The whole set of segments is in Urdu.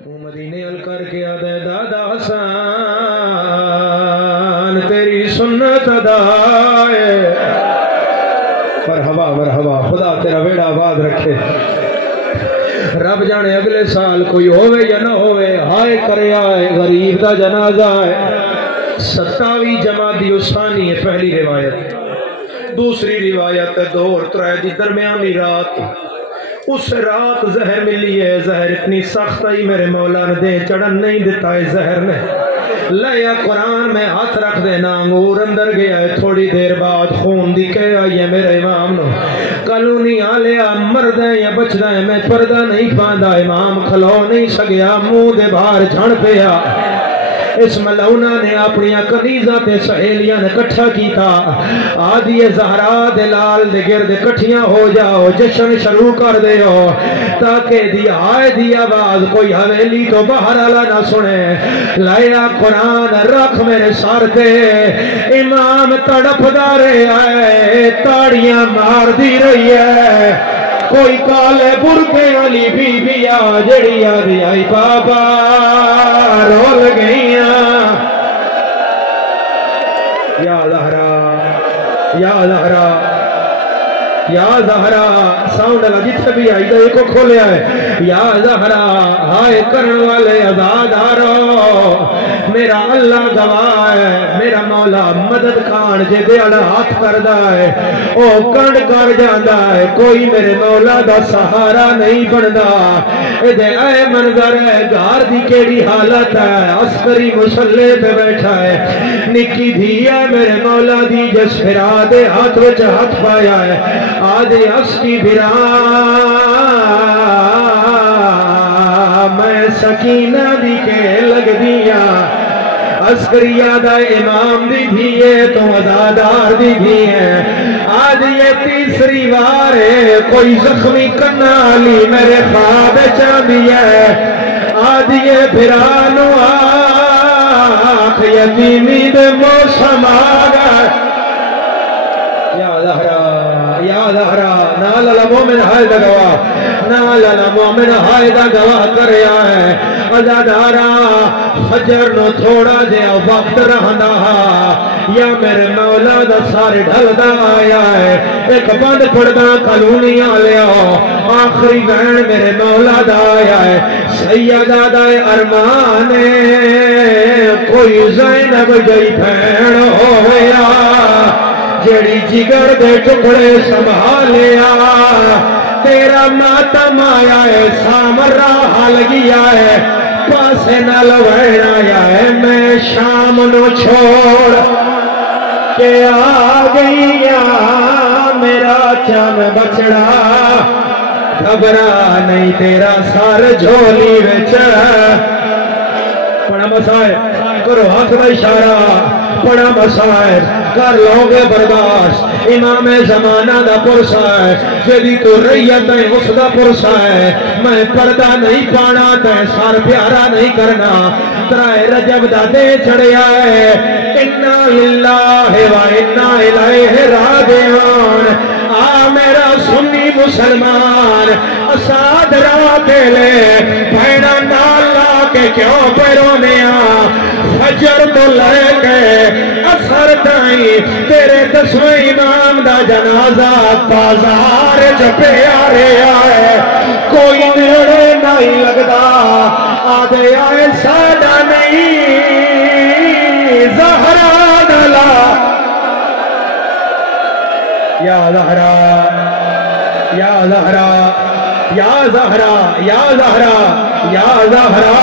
مدینے ال کر کے آدھے دادا حسان تیری سنت ادائے مرحبا مرحبا خدا تیرا بیڑا آباد رکھے رب جانے اگلے سال کوئی ہوئے یا نہ ہوئے ہائے کرے آئے غریب دا جنازہ ہے 27 جمادی الثانی ہے پہلی روایت دوسری روایت ہے 2 اور 3 دی درمیانی رات اس رات زہر ملی ہے زہر اتنی سخت آئی میرے مولا نے دے چڑھن نہیں دیتا ہے زہر نے لیا قرآن میں ہاتھ رکھ دینا انگور اندر گیا ہے تھوڑی دیر بعد خون دی کے آئی ہے میرے امام نو کلونی آلیا مرد ہے یا بچ ہے میں پردہ نہیں باندھا امام کھلو نہیں سگیا منہ دے باہر جھڑ پیا اس ملونہ نے اپنی کنیزہ تے سہیلیاں نے کٹھا کیتا آدھی زہرا دلال دے گرد کٹھیاں ہو جاؤ جشن شروع کر دے ہو تاکہ دی آئے دی آواز کوئی حویلی تو باہر آلا نہ سنے لائیا قرآن رکھ میرے سار تے امام تڑپ دارے آئے تاڑیاں مار دی رہی ہے کوئی کالے برکے والی بی بی جڑی آدھی آئی بابا رول گئیاں یا زہرا یا زہرا یا زہرا ساؤنڈ لگا جتنے بھی آئی دے کو کھولیا ہے یا زہرا ہائے کرن والے عزادارو میرا اللہ گواہ ہے میرا مولا مدد کان جے دیانا ہاتھ کردہ ہے او کنڈ کر جاندہ ہے کوئی میرے مولا دا سہارا نہیں بندہ ادھے اے منظر ہے گھار دی کیڑی حالت ہے عسکری مسلح پہ بیٹھا ہے نکی دھیا میرے مولا دی جس پھرا دے ہاتھ وچ ہاتھ پایا ہے آدھے عسکی بھرا میں سکینہ دی کے لگ دیا عسکریہ دا امام دی بھی ہے تو عزادار دی بھی ہے آج یہ تیسری بار ہے کوئی زخمی کنالی میرے خواب چاندی ہے آج یہ بھرانو آخ یتیمی دے موسم آگا یا زہرا یا زہرا نالا مومن حائدہ گواہ نالا مومن حائدہ گواہ کریا ہے عزادارا فجر نو تھوڑا جیا وقت رہنا یا میرے مولا دا سارے ڈھل دا آیا ہے ایک بند پڑھنا کلونی آلیا آخری بہن میرے مولا دا آیا ہے سیدہ دا ارمان کوئی زینب جئی بہن ہویا جڑی جگر دے ٹکڑے سنبھالیا تیرا ماتم آیا ہے سامرہ حال گیا ہے پاسے نہ لوڑ آیا ہے میں شام نو چھوڑ کے آ گئیا میرا چم بچڑا گھبرا نہیں تیرا سار جھولی وچ پڑا مسائل کرو ہاتھ دا اشارہ پڑا مسائل کر لوگے برداشت امام زمانہ دا پرسا ہے جدی تو ریت ہے اس دا پرسا ہے میں پردہ نہیں پانا تے سار پیارا نہیں کرنا ترائے رجب دا دے چڑیا ہے انا للہ و انا الیہ راجعون آ میرا سنی مسلمان اساد رات لے بھیڑا نالا کے کیوں پیرونے فجر تو لے کے اثر تائیں تیرے 10ویں امام دا جنازہ بازار جپے آرے آئے کوئی نیڑے نہیں لگدا آدھے آئے سادہ نہیں زہرا دلا یا زہرا یا زہرا یا زہرا یا زہرا یا زہرا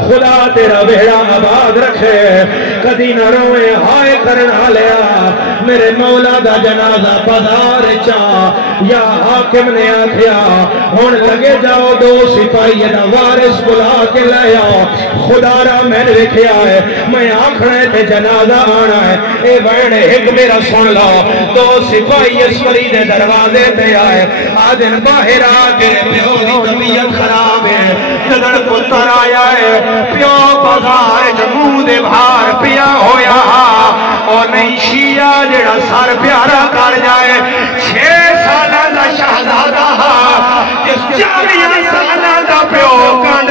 خدا تیرا بیڑا آباد رکھے کدی نہ روئے ہائے کرنا لیا میرے مولا دا جنازہ بازار چا یا حاکم نے آکھیا ہون لگے جاؤ 2 سپاہی دا وارث بلا کے لیا خدا را میں نے رکھیا ہے میں آکھنے تے جنازہ آنا ہے اے بہن ایک میرا سن لا 2 سپاہی اسکری دے دروازے تے آئے آدن باہر آگے پیو دی طبیعت خراب ہے جدن پتر آیا ہے پیو بازار جموں دے بھار پیا ہویا اور نہیں شیعہ جڑا سر پیارا کر جائے 6 سالہ دا شہزادہ جس 40 سالہ دا پیو کانڈ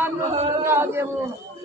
Allah